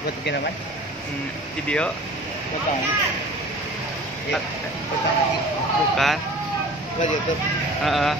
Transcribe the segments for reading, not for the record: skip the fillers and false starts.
Buat bikin apa? Video. Potong. Iya. Potong. Bukan. Buat YouTube. Heeh.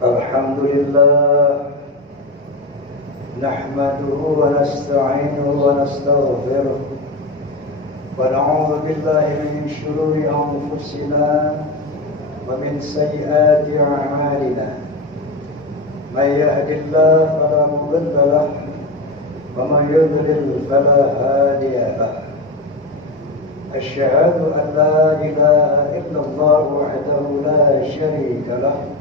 Alhamdulillah nahmaduhu wa nasta'inuhu wa nastaghfiruh wa na'udzu billahi min shururi anfusina wa min sayyiati a'malina may yahdihillahu fala mudilla lahu wa man yudlil fala hadiya lahu asyhadu an la ilaha illallah wahdahu la syarika lahu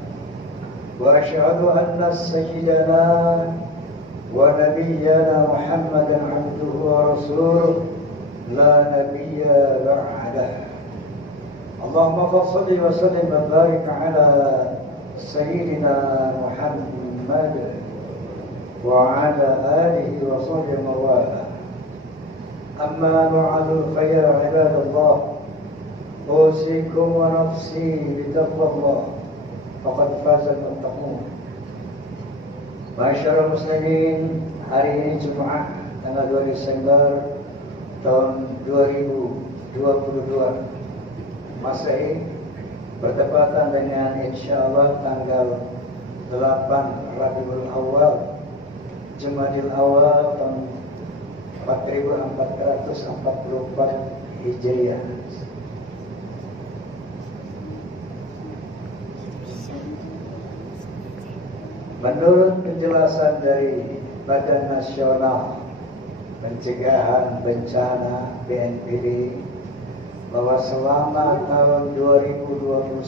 وأشهد أن سيدنا ونبينا محمدا عبده ورسوله لا نبي بعده اللهم صل وسلم وبارك على سيدنا محمد وعلى آله وصحبه وآله أما بعد فيا عباد الله أوصيكم ونفسي بتقوى الله faqad fazal muttaqun. Masyarul muslimin, hari ini Jumat tanggal 2 Desember tahun 2022 Masehi, bertepatan dengan insyaallah tanggal 8 Rabiul Awal Jumadil Awal tahun 1444 Hijriah. Menurut penjelasan dari Badan Nasional Pencegahan Bencana BNPB bahwa selama tahun 2021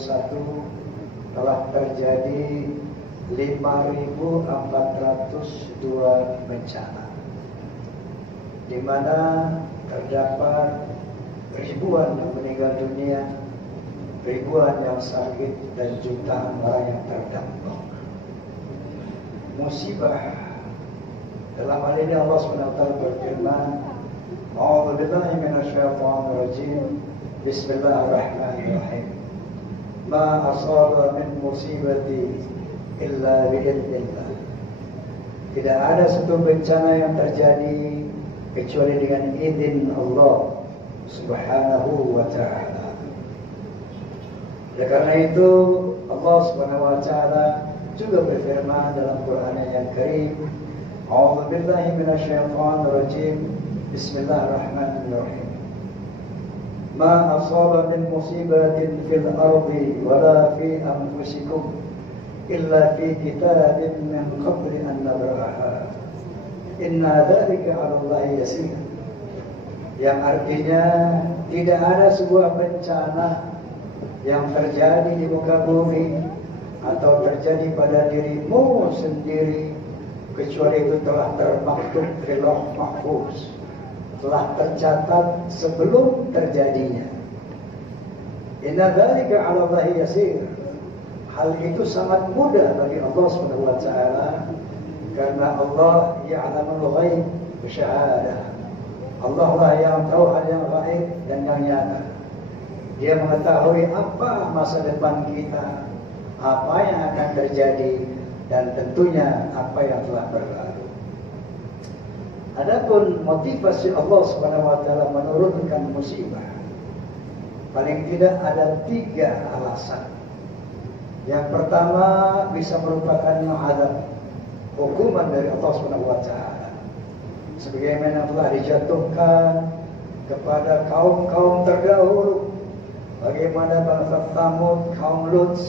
telah terjadi 5.402 bencana, di mana terdapat ribuan yang meninggal dunia, ribuan yang sakit, dan jutaan orang yang terdampak. Musibah dalam hal ini Allah SWT berfirman, A'udzu billahi minasyaitonir rajim. Bismillahirrahmanirrahim. Ma asaba min musibati illa bi'idznillah. Tidak ada satu bencana yang terjadi kecuali dengan izin Allah Subhanahu wa taala. Oleh karena itu Allah Subhanahu wa taala juga berfirman dalam Quran yang Karim, A'udzu billahi minasyaitonir rajim. Bismillahirrahmanirrahim. Ma asaba min musibatin fil ardi wala fi anfusikum illa fi kitabin min qabli an nabraha. Inna dzalika 'ala Allahi yasir. Yang artinya tidak ada sebuah bencana yang terjadi di muka bumi atau terjadi pada dirimu sendiri kecuali itu telah termaktub di Lauh Mahfuz, telah tercatat sebelum terjadinya. Inna dzalika 'ala Allahi yasir. Hal itu sangat mudah bagi Allah Subhanahu wa taala Karena Allah ya'lamul ghaib wa syahadah. Allah lah yang tahu hal yang gaib dan yang nyata. Dia mengetahui apa masa depan kita, apa yang akan terjadi, dan tentunya apa yang telah berlalu. Adapun motivasi Allah Subhanahu wa taala menurunkan musibah, paling tidak ada 3 alasan. Yang pertama, bisa merupakan azab, hukuman dari Allah Subhanahu wa taala. Sebagaimana telah dijatuhkan kepada kaum-kaum terdahulu. Bagaimana bangsa Tsamud, kaum Lut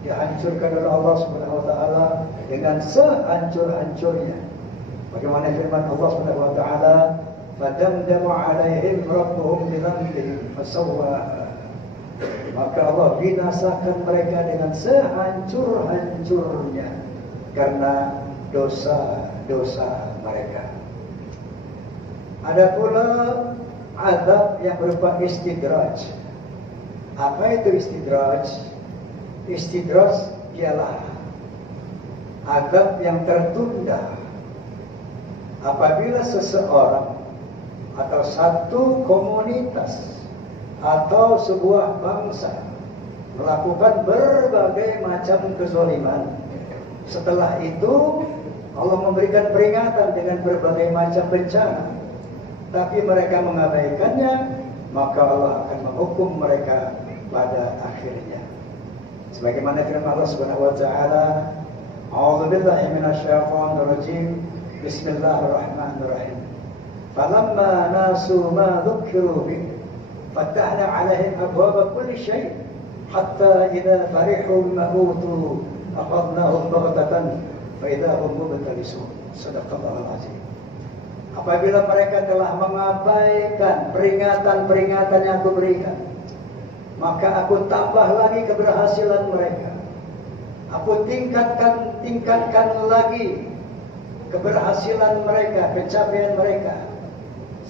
dihancurkan oleh Allah Subhanahu wa taala dengan sehancur-hancurnya. Bagaimana firman Allah Subhanahu wa taala, "Fadamdamu 'alaihim rabbuhum bi dhanbihim fasawwaha." Maka Allah binasakan mereka dengan sehancur-hancurnya karena dosa-dosa mereka. Ada pula azab yang berupa istidraj. Apa itu istidraj? Istidraj ialah azab yang tertunda apabila seseorang atau satu komunitas atau sebuah bangsa melakukan berbagai macam kezaliman. Setelah itu Allah memberikan peringatan dengan berbagai macam bencana, tapi mereka mengabaikannya, maka Allah akan menghukum mereka pada akhirnya. Sebagaimana firman Allah Subhanahu wa taala, "A'udzu billahi minasyaitonir rajim. Bismillahirrahmanirrahim. Falamma nasu ma dzukiru bih, fatahna 'alaihim abwaaba kulli syai' hatta idza farihu bima utu akhadnahum baghtatan fa idza hum mubtalisun." Shadaqallahul azim. Apabila mereka telah mengabaikan peringatan-peringatan yang aku berikan, maka aku tambah lagi keberhasilan mereka. Aku tingkatkan lagi keberhasilan mereka, pencapaian mereka,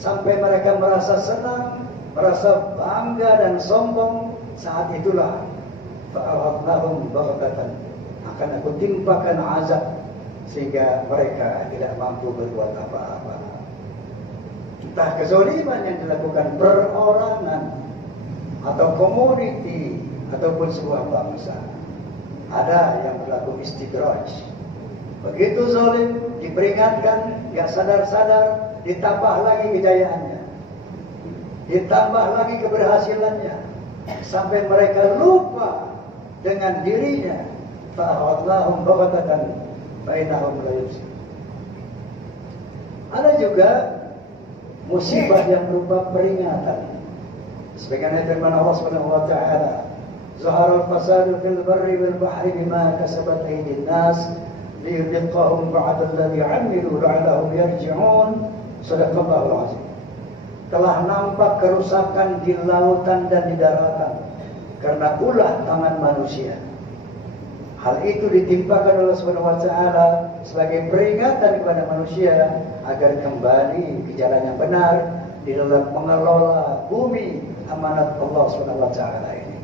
sampai mereka merasa senang, merasa bangga dan sombong. Saat itulah fa'aradnahum baghtatan, akan aku timpakan azab sehingga mereka tidak mampu berbuat apa-apa. Entah kezaliman yang dilakukan perorangan atau community ataupun sebuah bangsa, ada yang berlaku istidraj. Begitu zalim diperingatkan, gak sadar-sadar, ditambah lagi kejayaannya, ditambah lagi keberhasilannya, sampai mereka lupa dengan dirinya. Fa'aradnahum baghtatan fainahum la yubsirun. Ada juga musibah yang berupa peringatan. Sebagaimana firman Allah Subhanahu wa taala, "Zaharal fasadu fil barri wal bahri bima kasabat aydin nas liyudhiqahum ba'da alladhi 'amilu la'allahum yarji'un." Shadaqallahul azim. Telah nampak kerusakan di lautan dan di daratan karena ulah tangan manusia. Hal itu ditimpakan oleh Subhanahu wa taala sebagai peringatan kepada manusia agar kembali ke jalan yang benar di dalam mengelola bumi amanat Allah Subhanahu wa taala ini.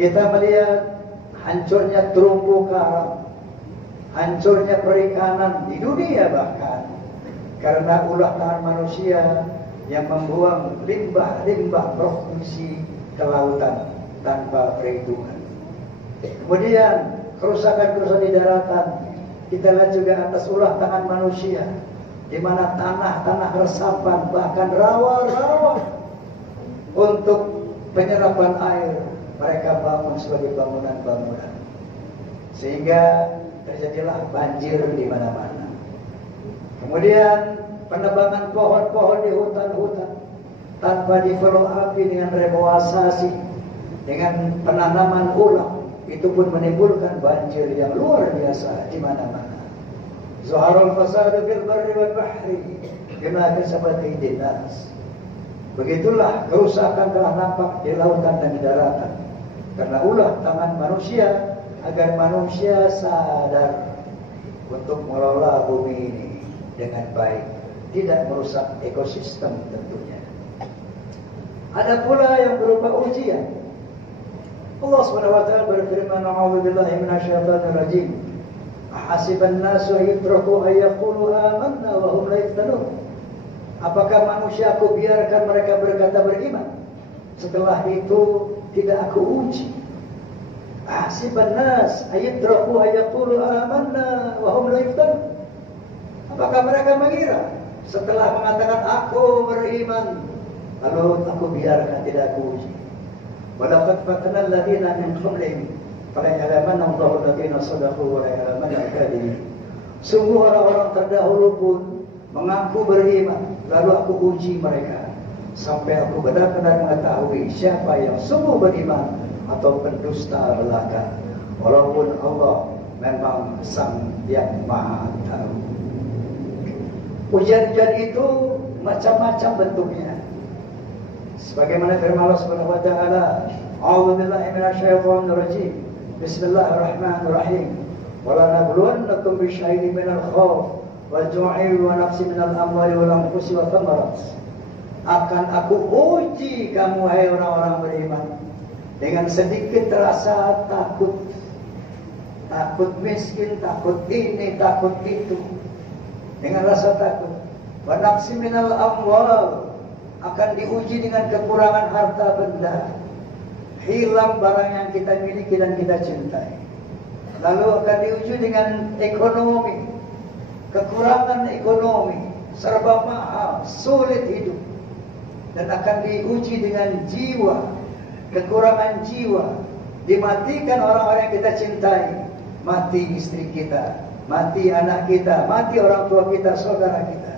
Kita melihat hancurnya terumbu karang, hancurnya perikanan di dunia bahkan karena ulah tangan manusia yang membuang limbah-limbah produksi ke lautan tanpa perhitungan. Kemudian kerusakan-kerusakan di daratan kita lihat juga atas ulah tangan manusia, di mana tanah-tanah resapan bahkan rawa-rawa untuk penyerapan air mereka bangun sebagai bangunan-bangunan, sehingga terjadilah banjir di mana-mana. Kemudian penebangan pohon-pohon di hutan-hutan tanpa di-follow up dengan reboisasi, dengan penanaman ulang, itu pun menimbulkan banjir yang luar biasa di mana-mana. Zaharul fasadu fil barri wal bahri bima kasabat aydin nas. Begitulah kerusakan telah nampak di lautan dan di daratan karena ulah tangan manusia agar manusia sadar untuk mengelola bumi ini dengan baik, tidak merusak ekosistem tentunya. Ada pula yang berupa ujian. Allah Subhanahu wa taala berfirman, "A'udzu billahi minasyaitonir rajim. Ahasiban nasu yutraku ayyaqulu amanna wa hum la yaftanun. Apakah manusia aku biarkan mereka berkata beriman, setelah itu tidak aku uji? Ahasiban nas yutraku ayyaqulu amanna wa hum la yaftanun. Apakah mereka mengira setelah mengatakan aku beriman, lalu aku biarkan tidak aku uji? Walaqad fatanna alladziina min qablihim falaya'lamanna Allahu alladziina shadaqu wa laya'lamanna al-kaadzibin. Sungguh orang-orang terdahulu pun mengaku beriman, lalu aku uji mereka sampai aku benar-benar mengetahui siapa yang sungguh beriman atau pendusta belaka. Walaupun Allah memang sang yang maha tahu. Ujian-ujian itu macam-macam bentuknya. Sebagaimana firman Allah Subhanahu wa taala, "A'udzu billahi minasyaitonir rajim. Bismillahirrahmanirrahim. Wa la nabluwannakum bisyai'in minal khauf wal ju'i wa naqsin minal amwali wal anfusi wa thamarat." Akan aku uji kamu hai orang-orang beriman dengan sedikit rasa takut. Takut miskin, takut ini, takut itu. Dengan rasa takut. Wa naqsin minal amwal, akan diuji dengan kekurangan harta benda, hilang barang yang kita miliki dan kita cintai. Lalu akan diuji dengan ekonomi, kekurangan ekonomi, serba mahal, sulit hidup. Dan akan diuji dengan jiwa, kekurangan jiwa, dimatikan orang-orang yang kita cintai, mati istri kita, mati anak kita, mati orang tua kita, saudara kita.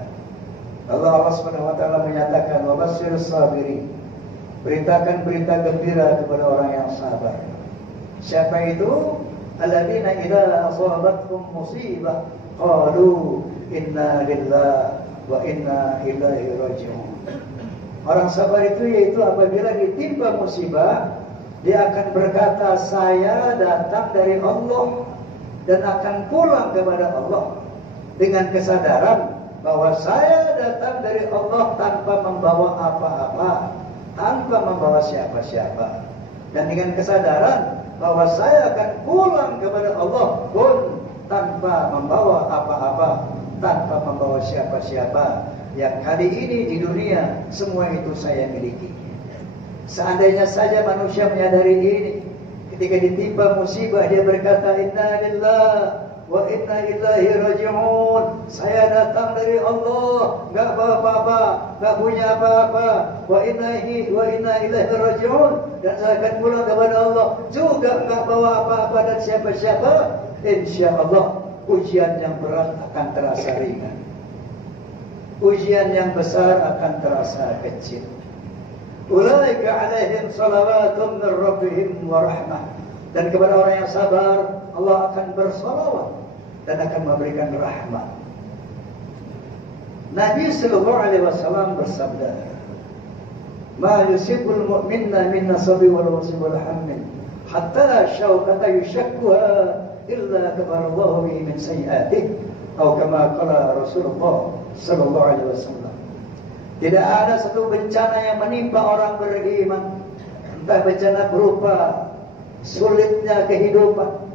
Allah Subhanahu wa taala menyatakan, wa basyirus sabirin. Beritakan berita gembira kepada orang yang sabar. Siapa itu? Alladzina idza asabatkum musibah qalu inna lillahi wa inna ilaihi raji'un. Orang sabar itu yaitu apabila ditimpa musibah, dia akan berkata, saya datang dari Allah dan akan pulang kepada Allah, dengan kesadaran bahwa saya datang dari Allah tanpa membawa apa-apa, tanpa membawa siapa-siapa, dan dengan kesadaran bahwa saya akan pulang kepada Allah pun tanpa membawa apa-apa, tanpa membawa siapa-siapa. Yang kali ini di dunia semua itu saya miliki. Seandainya saja manusia menyadari ini, ketika ditimpa musibah dia berkata, inna lillahi wa inna ilaihi raji'un. Saya datang dari Allah, enggak bawa apa-apa, enggak punya apa-apa. Wa inna ilaihi raji'un, dan saya akan pulang kepada Allah juga enggak bawa apa-apa dan siapa-siapa. Insyaallah ujian yang berat akan terasa ringan, ujian yang besar akan terasa kecil. Ulaika alaihim salawatun min rabbihim wa rahmah. Dan kepada orang yang sabar, Allah akan bersalawat dan akan memberikan rahmat. Nabi sallallahu alaihi wasallam bersabda, "Ma yusibul mu'minna min nasabi wal wasib wal hammin, hatta syauqata yushakkuha illa kafarallahu bihi min sayyi'atihi." Atau kama qala Rasulullah sallallahu alaihi wasallam. Tidak ada satu bencana yang menimpa orang beriman, entah bencana berupa sulitnya kehidupan,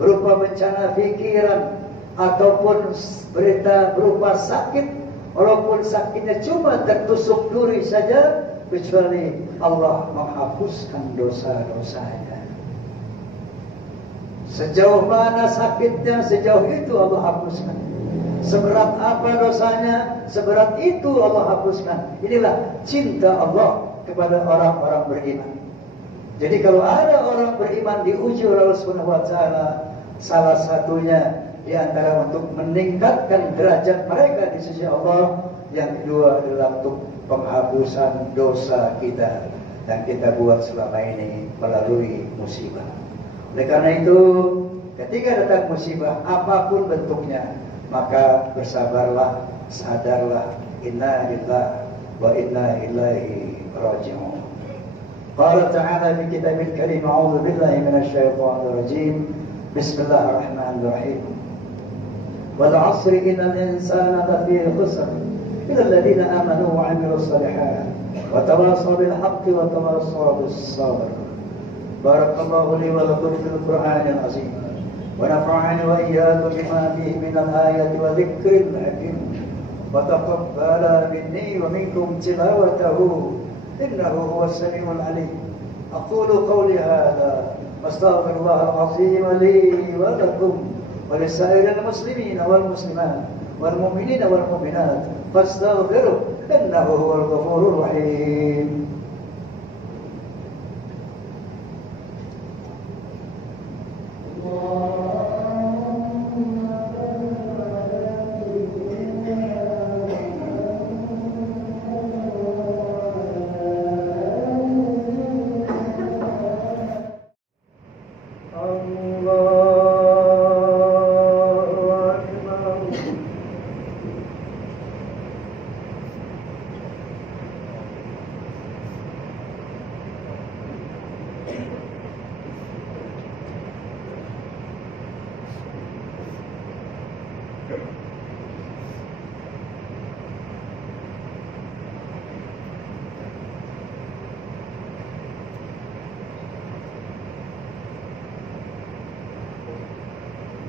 berupa bencana pikiran, ataupun berita berupa sakit, walaupun sakitnya cuma tertusuk duri saja, kecuali Allah menghapuskan dosa-dosanya. Sejauh mana sakitnya, sejauh itu Allah hapuskan. Seberat apa dosanya, seberat itu Allah hapuskan. Inilah cinta Allah kepada orang-orang beriman. Jadi kalau ada orang beriman diuji oleh Allah Subhanahu wa taala, salah satunya di antara untuk meningkatkan derajat mereka di sisi Allah, yang kedua adalah untuk penghapusan dosa kita yang kita buat selama ini melalui musibah. Oleh karena itu, ketika datang musibah apapun bentuknya, maka bersabarlah, sadarlah, inna lillahi wa inna ilaihi raji'un. Qala ta'ala fi kitabil karim, a'udzu billahi minasyaitonir rajim. Bismillahirrahmanirrahim. Wal 'asri innal insana lafi khusr illa alladziina aamanu wa 'amilus shalihaati wa tawassaw bil haqqi wa tawassaw bis sabr. Barakallahu li wa lakum fil Qur'anil 'azim ونفعني وإياكم بما فيه من الآية وذكر الحكيم وتقبل مني ومنكم تلاوته إنه هو السميع العليم. أقول قولي هذا واستغفر الله العظيم لي ولكم ولسائر المسلمين والمسلمات والمؤمنين والمؤمنات فاستغفروه إنه هو الغفور الرحيم.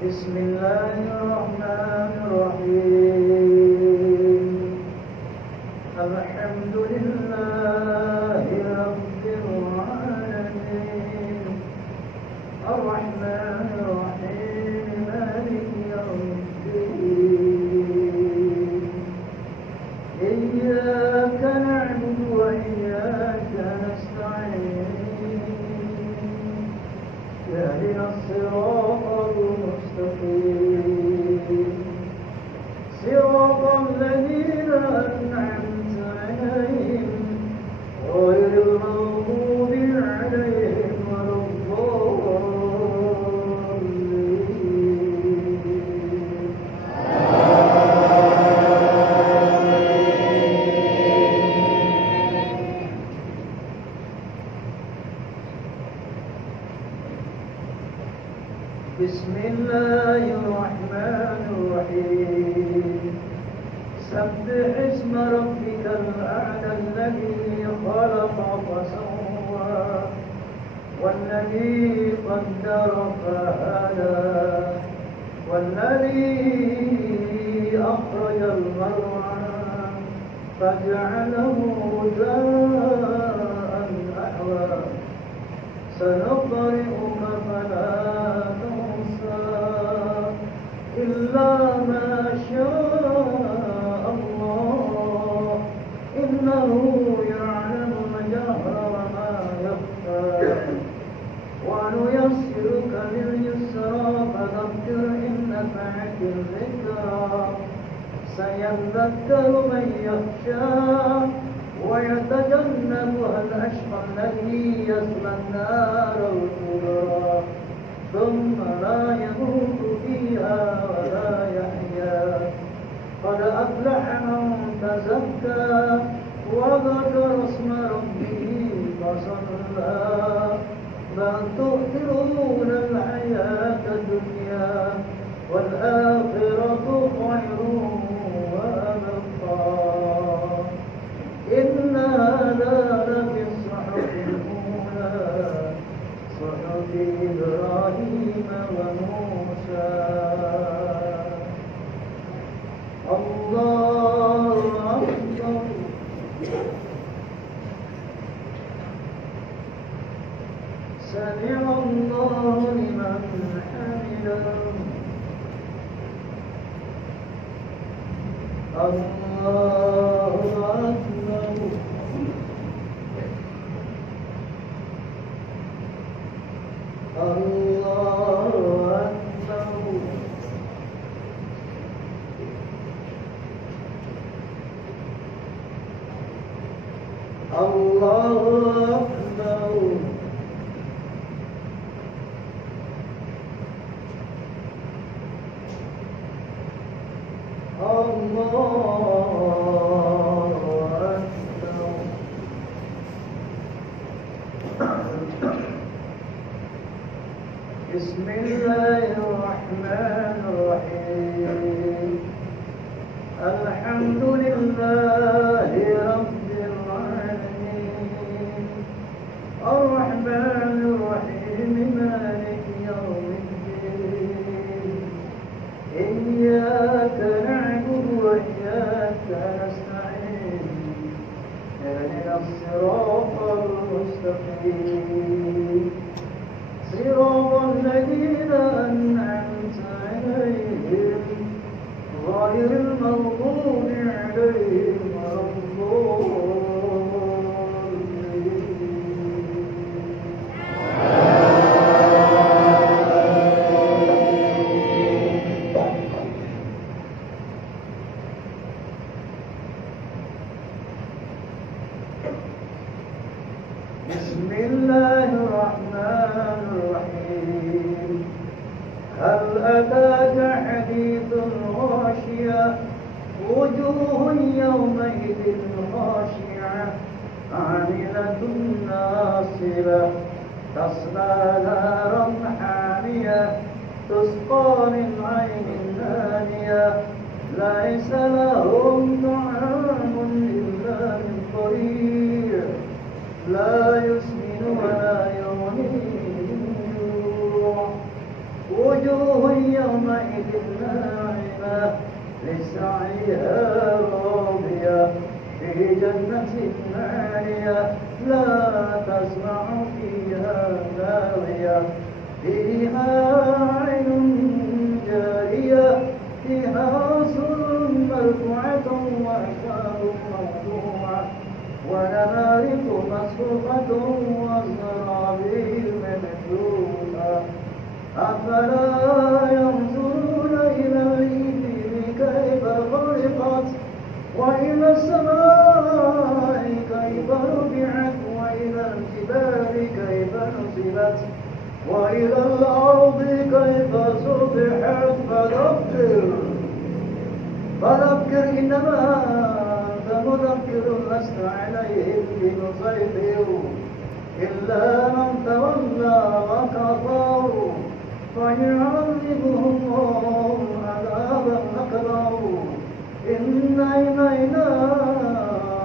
بسم الله الرحمن الرحيم. الحمد لله رب العالمين الرحمن الرحيم مالك يوم الدين إياك نعبد وإياك نستعين اهدنا الصراط المستقيم صراط الذين أنعمت عليهم غير المغضوب عليهم ولا بسم الله الرحمن الرحيم. سبح اسم ربك الأعلى الذي خلق فسوى والذي قدر فهدى والذي أخرج المرعى فجعله غثاء أحوى سنقرئك فلا إلا ما شاء الله إنه يعلم الجهر وما يخفى ونيسرك لليسرى فذكر إن نفعت الذكرى سيذكر من يخشى ويتجنبها الأشقى الذي يصلى النار الكبرى ثم لا يموت فيها ولا يحيا قد أفلح من تزكى وذكر اسم ربه فصلى بل تؤثرون الحياة الدنيا والآخرة خير وأبقى إن هذا لفي الصحف الأولى صحف إبراهيم وموسى. الله أكبر. سمع الله لمن حمده. الله أكبر. الله أكبر. الله أكبر. بسم الله الرحمن الرحيم. الحمد لله رب العالمين الرحمن الرحيم مالك يوم الدين المستقيم صراط الذين أنعمت عليهم غير المغضوب عليهم ولا بسم الله الرحمن الرحيم هل أتاك حديث الغاشية وجوه يومئذ خاشعة عاملة ناصبة تصلى نارا حامية تسقى من عين آنية ليس لهم طعام إلا من ضريع لا يسمن ولا يغني من جوع وجوه يومئذ ناعمة لسعيها راضية في جنة عالية لا تسمع فيها لاغية فيها عين جارية فيها سرر مرفوعة وأكواب موضوعة ونمارق مصفوفة وزرابيل مبثوثة أفلا ينظرون إلى الإبل كيف خلقت وإلى السماء كيف رفعت وإلى الجبال كيف نصبت وإلى الأرض كيف سطحت فذكر إنما أنت مذكر لست عليهم بمسيطر إلا من تولى وكفر فيعذبهم الله عذابا أكبر إن إلينا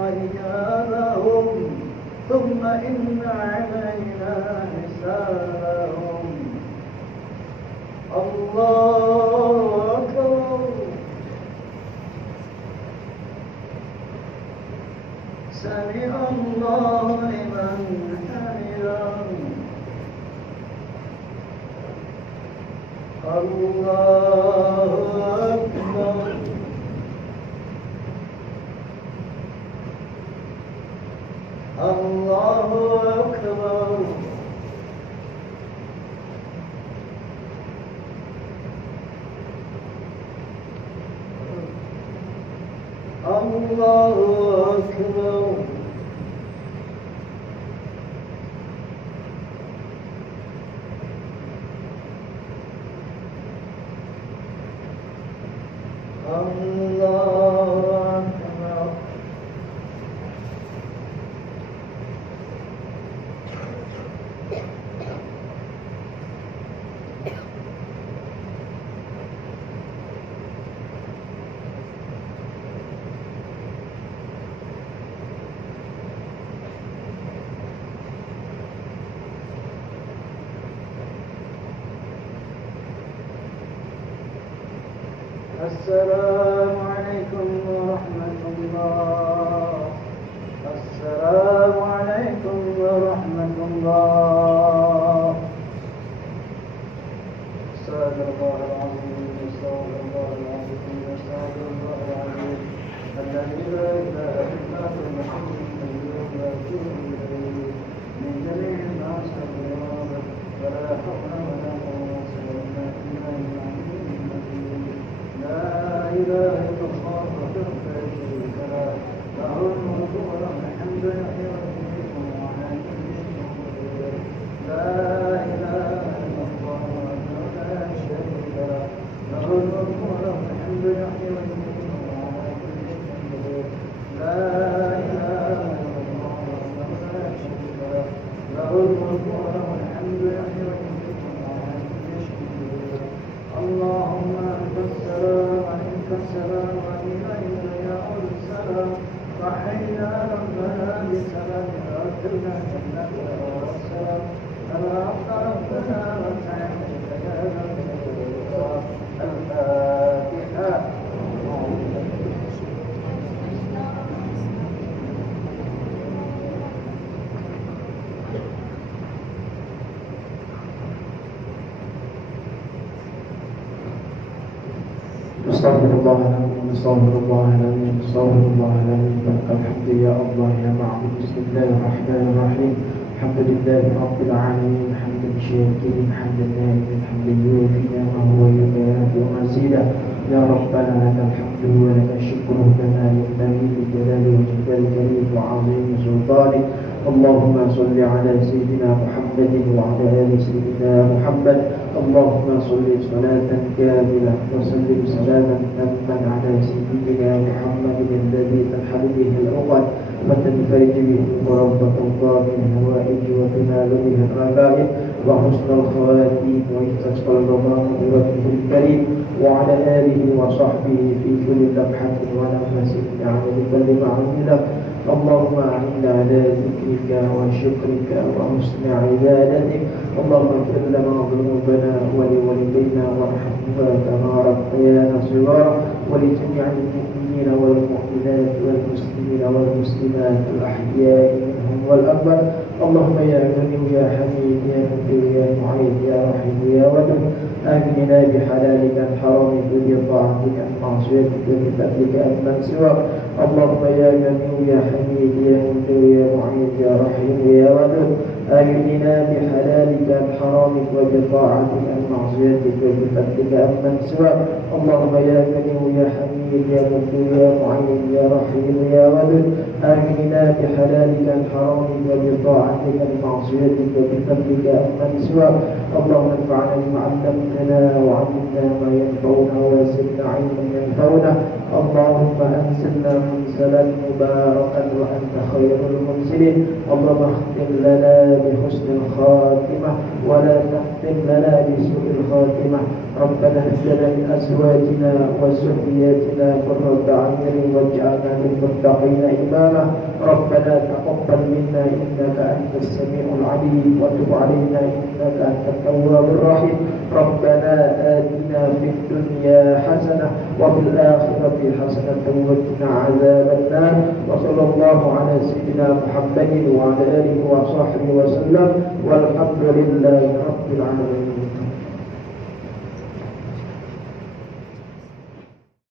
إيابهم ثم إن علينا حسابهم الله أكبر سمع الله لمن حمده الله أكبر الله أكبر الله أكبر الله أكبر السلام عليكم ورحمة الله السلام عليكم ورحمة الله استغفر الله العظيم استغفر الله العظيم استغفر الله العظيم الذي لا إله إلا هو الحي القيوم لا يأتيه إليه من جميع الناس ولا حول ولا قوة إلا بالله لا إله إلا الله وحده لا شريك له له الملك وله الحمد يحيي ويميت وعلى كل شيء قدير لا إله إلا الله وحده لا شريك له له الملك وله الحمد يحيي ويميت وعلى كل شيء قدير لا إله إلا الله وحده لا شريك له له الملك وله الحمد يحيي ويميت وعلى كل شيء قدير اللهم أنت السلام ومنك السلام وإليك يعود السلام وحينا ربنا بسلام وأدخلنا جنتك والسلام كما أخبرتنا وتعالى يا ذا الجلال الفاتحة استغفر الله العظيم استغفر الله العظيم استغفر الله العظيم لك الحمد يا الله يا معبود. بسم الله الرحمن الرحيم. الحمد لله رب العالمين حمدا شاكرا حمدا نائما حمدا يوفي ما هو يكافئ مزيدا. يا ربنا لك الحمد ولك الشكر كما ينبغي لجلال وجهك الكريم وعظيم سلطانك. اللهم صل على سيدنا محمد وعلى ال سيدنا محمد. اللهم صل صلاة كاملة وسلم سلاما تاما على سيدنا محمد الذي تنحل به العقد وتنفرج به وربة الله من الهوائج وتنال به الرغائب وحسن الخواتيم ويستسقى الرضا بوجهه الكريم وعلى آله وصحبه في كل لمحة ونفس على كل معاملة. اللهم أعنا على ذكرك وشكرك وحسن عبادتك. اللهم اغفر لنا ذنوبنا ولوالدينا وارحمهما كما ربيانا صغارا ولجميع المؤمنين والمؤمنات والمسلمين والمسلمات الأحياء منهم والأموات. اللهم يا غني يا حميد يا مقيم يا معيد يا رحيم يا ودود آمنا بحلالك عن حرامك بطاعتك عن معصيتك بفضلك أمن سواك. اللهم يا غني يا حميد يا مقيم يا معيد يا رحيم يا ودود آمنا بحلالك عن حرامك وبطاعتك عن معصيتك بفضلك أمن سواك. اللهم يا غني يا حميد يا مقيم يا معيد يا رحيم يا ودود آمنا بحلالك عن حرامك وبطاعتك عن معصيتك بفضلك أمن سواك. اللهم انفعنا بما علمتنا وعلمنا ما ينفعنا وزدنا علما ينفعنا. اللهم أنزلنا منزلا مباركا وأنت خير المنزلين. اللهم اختم لنا بحسن الخاتمة ولا تختم لنا بسوء الخاتمة. ربنا هب لنا من أزواجنا وذرياتنا قرة أعين واجعلنا للمتقين إماما. ربنا تقبل منا إنك أنت السميع العليم وتب علينا إنك أنت التواب الرحيم. ربنا آتنا في الدنيا حسنة وفي الآخرة حسنة وقنا عذاب النار. وصلى الله على سيدنا محمد وعلى آله وصحبه وسلم والحمد لله رب العالمين.